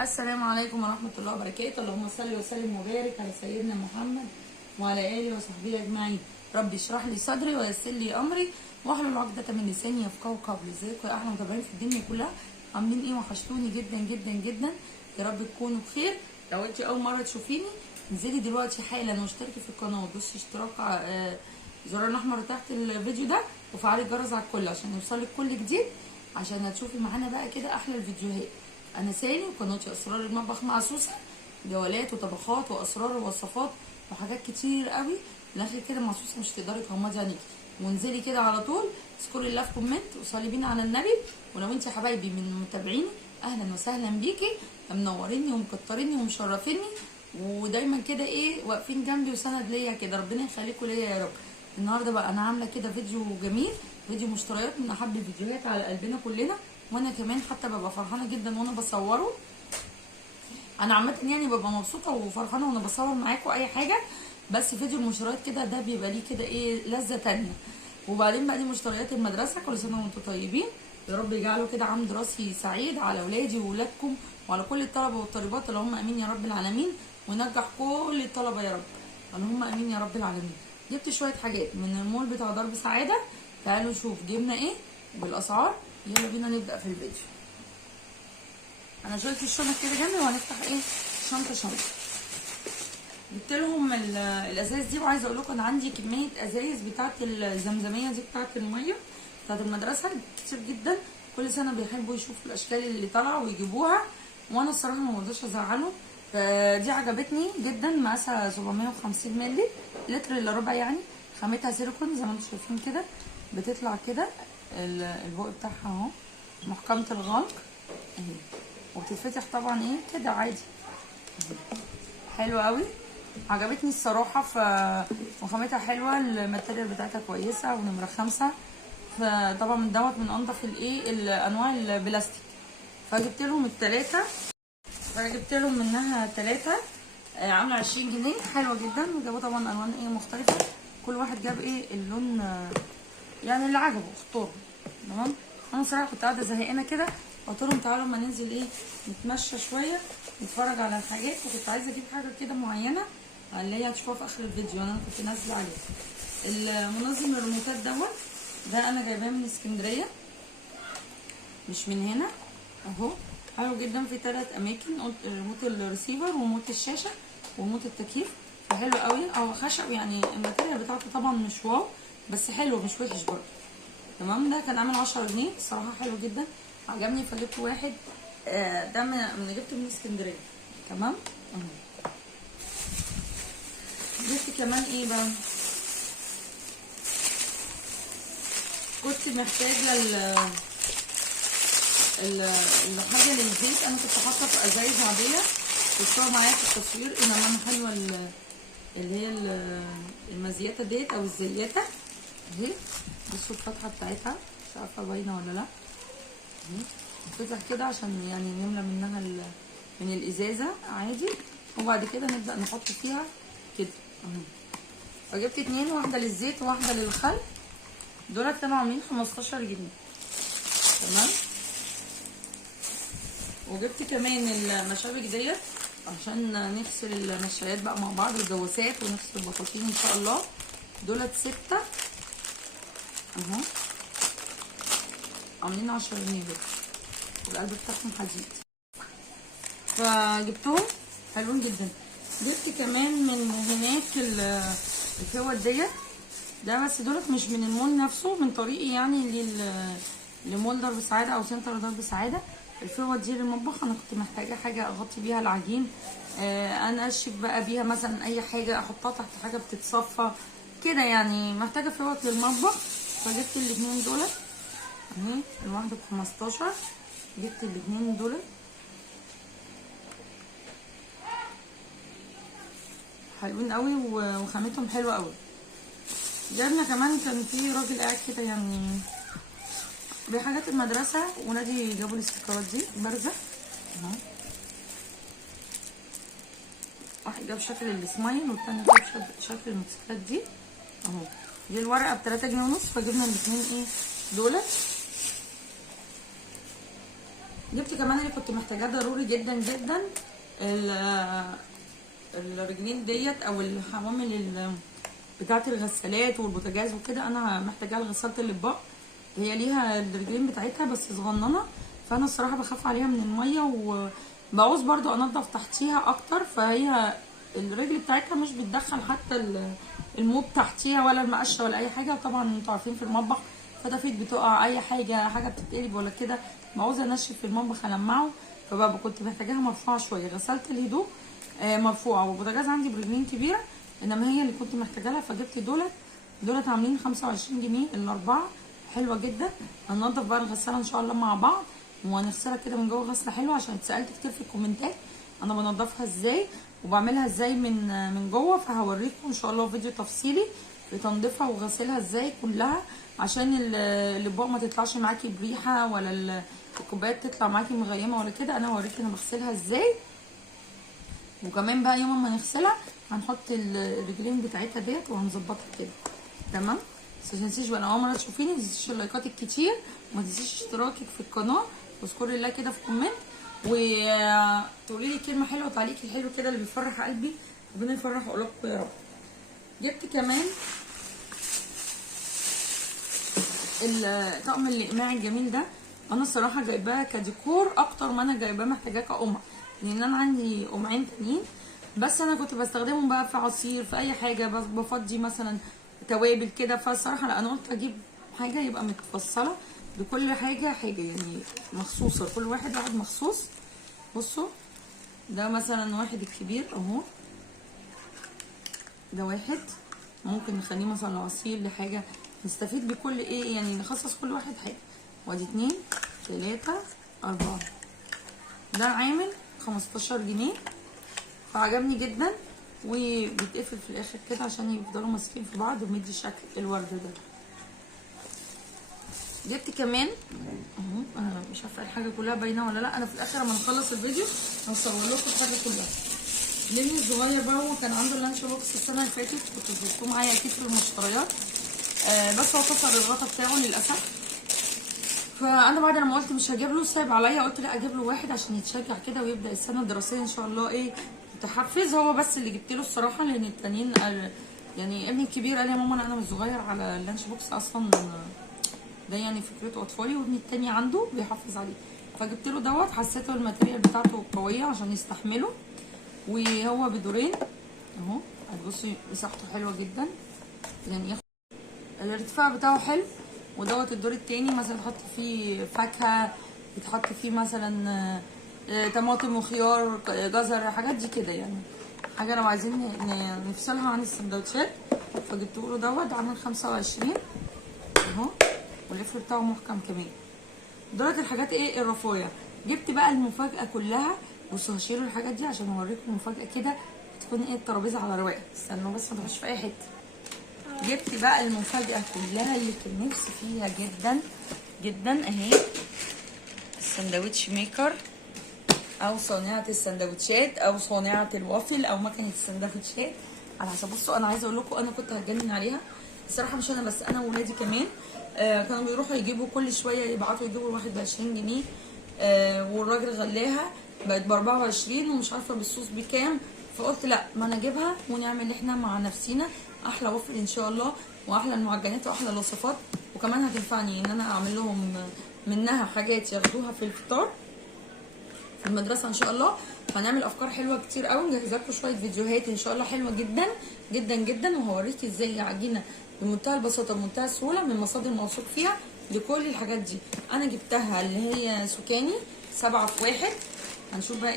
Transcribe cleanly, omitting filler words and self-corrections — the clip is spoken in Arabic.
السلام عليكم ورحمة الله وبركاته. اللهم صل وسلم وبارك على سيدنا محمد وعلى آله وصحبه أجمعين. ربي اشرح لي صدري ويسر لي أمري واحلل عقدة من لساني يفقهوا قولي. ازيكم يا أحلى متابعين في الدنيا كلها؟ عاملين إيه؟ وحشتوني جدا جدا جدا. يا رب تكونوا بخير. لو انت أول مرة تشوفيني انزلي دلوقتي حالا واشتركي في القناة ودوسي اشتراك الزرار الأحمر تحت الفيديو ده وفعلي الجرس على الكل عشان يوصلك كل جديد، عشان هتشوفي معانا بقى كده أحلى الفيديوهات. انا سالي وقناتي اسرار المطبخ مع سوسه، جولات وطبخات واسرار ووصفات وحاجات كتير قوي. الاخر كده مع سوسه مش تقدري تغمضي عينيكي. وانزلي كده على طول اذكري الله في كومنت وصلي بينا على النبي. ولو انت حبايبي من متابعيني اهلا وسهلا بيكي، منوريني ومكتريني ومشرفيني ودايما كده ايه واقفين جنبي وسند ليا كده. ربنا يخليكم ليا يا رب. النهارده بقى انا عامله كده فيديو جميل، فيديو مشتريات من احب الفيديوهات على قلبنا كلنا، وانا كمان حتى ببقى فرحانه جدا وانا بصوره. انا عامه يعني ببقى مبسوطه وفرحانه وانا بصور معاكم اي حاجه، بس فيديو المشتريات كده ده بيبقى ليه كده ايه لذه تانية. وبعدين بقى دي مشتريات المدرسه، كل سنه وانتم طيبين. يا رب يجعله كده عام دراسي سعيد على اولادي واولادكم وعلى كل الطلبه والطالبات، اللهم امين يا رب العالمين. ونجح كل الطلبه يا رب، اللهم امين يا رب العالمين. جبت شويه حاجات من المول بتاع درب سعاده، تعالوا نشوف جبنا ايه بالاسعار. يلا بينا نبدا في الفيديو. انا شلت الشنط كده جنبي وهنفتح ايه شنطه شنطه. جبت لهم الازايز دي، وعايزه اقول لكم انا عندي كميه ازايز بتاعه الزمزميه دي بتاعه الميه بتاعه المدرسه كتير جدا. كل سنه بيحبوا يشوفوا الاشكال اللي طالعه ويجيبوها، وانا الصراحه ما برضاش ازعلهم. فدي عجبتني جدا، مقاسها 750 مللي لتر الا ربع يعني. خامتها سيليكون زي ما انتم شايفين كده، بتطلع كده البوق بتاعها اهو، محكمه الغلق اهي، وبتتفتح طبعا ايه كده عادي. حلوه قوي، عجبتني الصراحه. وخامتها حلوه، الماتيريال بتاعتها كويسه، ونمره 5. فطبعا دوت من انضف الايه الانواع البلاستيك. فجبت لهم الثلاثه، فجبت لهم منها 3 عامله 20 جنيه. حلوه جدا. وجابوا طبعا الوان ايه مختلفه، كل واحد جاب ايه اللون يعني اللي عجبه اختاره. تمام. انا صراحه كنت قاعده زهقانه كده، قلت لهم تعالوا اما ننزل ايه نتمشى شويه نتفرج على الحاجات، وكنت عايزه اجيب حاجه كده معينه اللي هي هتشوفوها في اخر الفيديو انا كنت نازله عليه. المنظم الريموتات دوت ده انا جايباه من اسكندريه مش من هنا اهو. حلو جدا، في 3 اماكن، ريموت الريسيفر وريموت الشاشه وريموت التكييف. فحلو قوي، او خشب يعني. الماتيريال بتاعته طبعا مش واو بس حلو مش وحش برضه. تمام. ده كان عامل 10 جنيه الصراحه، حلو جدا عجبني. فجبت واحد ده من جبته من اسكندريه. تمام. جبت كمان ايه بقى، كنت محتاجه الحاجه للزيت. انا كنت حاطه في ازايز عاديه بصوا معايا في التصوير، انما حلوه اللي هي المزيته ديت او الزياته اهي. بصوا الفتحه بتاعتها، مش عارفه باينه ولا لا اهي. تفتح كده عشان يعني نملى منها من الازازه عادي، وبعد كده نبدا نحط فيها كده اهو. فجبت 2، واحده للزيت وواحده للخل. دولت كانوا عاملين 15 جنيه. تمام. وجبت كمان المشابك ديت عشان نغسل المشايات بقى مع بعض، الجواسات، ونغسل البطاطين ان شاء الله. دولت 6 اهو، عاملين 10 جنيه بس، والقلب بتاعهم حديد. فجبتهم حلوين جدا. جبت كمان من هناك الفوط ديت، ده بس دولت مش من المول نفسه، من طريقي يعني لمول درب سعاده او سنتر درب سعاده. الفوط دي للمطبخ، انا كنت محتاجه حاجه اغطي بيها العجين، انشف بقى بيها مثلا اي حاجه، احطها تحت حاجه بتتصفى كده يعني، محتاجه فوط للمطبخ. فجبت الاثنين دولت اهي، الواحده ب15. جبت الاثنين دولت حلوين قوي وخامتهم حلوه قوي. جبنا كمان، كان في راجل قاعد كده يعني بحاجات المدرسه، ونادي جابوا الاستيكرات دي بارزه اهو. واحد جاب شكل السمايل والتاني جاب شكل الموتوسيكلات دي اهو. دي الورقه ب3 جنيه ونص. فجبنا الاثنين ايه دولت جبت كمان اللي كنت محتاجاه ضروري جدا جدا، الرجلين ديت او الحوامل بتاعه الغسالات والبوتاجاز وكده. انا محتاجاها لغساله الاطباق، هي ليها الرجلين بتاعتها بس صغننه، فانا الصراحه بخاف عليها من الميه وبعوز برضو انضف تحتيها اكتر. فهي الرجل بتاعتها مش بتدخل حتى الموب تحتيها ولا المقشه ولا اي حاجه. وطبعا انتوا عارفين في المطبخ فتافيت بتقع، اي حاجه بتتقلب ولا كده، بعوز انشف في المطبخ المعه، فبقى كنت محتاجاها مرفوعه شويه. غسلت الهدوم مرفوعه، والبوتاجاز عندي برجلين كبيره، انما هي اللي كنت محتاجه لها، فجبت دولت عاملين 25 جنيه الاربعه، حلوه جدا. هننضف بقى الغساله ان شاء الله مع بعض، وهنغسلها كده من جوه غسله حلوه، عشان اتسالت كتير في الكومنتات انا بنضفها ازاي وبعملها ازاي من جوه. فهوريكم ان شاء الله فيديو تفصيلي في تنظيفها وغسلها ازاي كلها، عشان الاطباق ما تطلعش معاكي بريحه ولا الكوبايات تطلع معاكي مغيمه ولا كده. انا هوريكي انا بغسلها ازاي. وكمان بقى يوم ما نغسلها هنحط الرجلين بتاعتها ديت وهنظبطها كده تمام. بس ما تنسيش بقى اول مره تشوفيني، ما تنسيش اللايكات الكتير، وما تنسيش اشتراكك في القناه، واذكري الله كده في كومنت، وتقولي لي كلمه حلوه وتعليقي الحلو كده اللي بيفرح قلبي، ربنا يفرح قلوبكم يا رب. جبت كمان الطقم الاقماع الجميل ده، انا الصراحه جايباه كديكور اكتر ما انا جايباه محتاجاه كقمع، لان انا عندي قمعين تانيين بس انا كنت بستخدمهم بقى في عصير في اي حاجه، بس بفضي مثلا توابل كده. فالصراحه لا، انا قلت اجيب حاجه يبقى متفصله لكل حاجه يعني مخصوصه، كل واحد مخصوص. بصوا ده مثلا واحد الكبير اهو، ده واحد ممكن نخليه مثلا لعصير لحاجه، نستفيد بكل ايه يعني، نخصص كل واحد حاجه. وادي 2 3 4، ده عامل 15 جنيه، فعجبني جدا، وبيتقفل في الاخر كده عشان يفضلوا ماسكين في بعض ومدي شكل الورد ده. جبت كمان اهو، انا مش عارفه الحاجه كلها باينه ولا لا، انا في الاخر لما نخلص الفيديو هصور لكم الحاجه كلها. لمي الصغير بقى هو كان عنده اللانش بوكس السنه اللي فاتت، كنتوا شفتوه معايا اكيد في المشتريات، بس هو كسر الغطا بتاعه للاسف. فانا بعد لما قلت مش هجيب له صعب عليا، قلت لا اجيب له واحد عشان يتشجع كده ويبدا السنه الدراسيه ان شاء الله ايه متحفز. هو بس اللي جبت له الصراحه، لان التانيين يعني ابني الكبير قال يا ماما انا مش صغير على اللانش بوكس اصلا، ده يعني فكرته اطفالي، وابني التاني عنده بيحافظ عليه، فجبت له دوت. حسيته الماتيريال بتاعته قويه عشان يستحمله، وهو بدورين اهو. هتبصي مساحته حلوه جدا، يعني ياخد الارتفاع بتاعه حلو. ودوت الدور التاني مثلا تحط فيه فاكهه، بتحط فيه مثلا طماطم وخيار جزر، حاجات دي كده يعني، حاجه لو عايزين نفصلها عن السندوتشات. فجبت له دوت عامل 25 اهو، والقفل بتاعه محكم كمان. دولت الحاجات ايه الرفايع. جبت بقى المفاجاه كلها، بصوا هشيلوا الحاجات دي عشان اوريكم المفاجاه كده تكون ايه الترابيزه على رواقه. استنوا بس ما تخش في اي حته. جبت بقى المفاجاه كلها اللي كان نفسي فيها جدا جدا اهي، الساندوتش ميكر او صانعه السندوتشات او صانعه الوافل او مكنه السندوتشات على حسب. بصوا انا عايزه اقول لكم انا كنت هتجنن عليها الصراحه، مش انا بس، انا وولادي كمان كانوا بيروحوا يجيبوا كل شويه، يبعتوا يجيبوا الواحد ب 20 جنيه، والراجل غلاها بقت ب 24 ومش عارفه بالصوص بكام. فقلت لا، ما انا اجيبها ونعمل احنا مع نفسينا احلى وافل ان شاء الله، واحلى المعجنات واحلى الوصفات، وكمان هتنفعني ان انا اعمل لهم منها حاجات ياخدوها في الفطار في المدرسه ان شاء الله. هنعمل افكار حلوه كتير قوي، مجهزه لكم شويه فيديوهات ان شاء الله حلوه جدا جدا جدا، وهوريكي ازاي عجينه بمنتهى البساطه بمنتهى السهوله من مصادر موثوق فيها لكل الحاجات دي. انا جبتها اللي هي سكاني 7 في 1. هنشوف بقى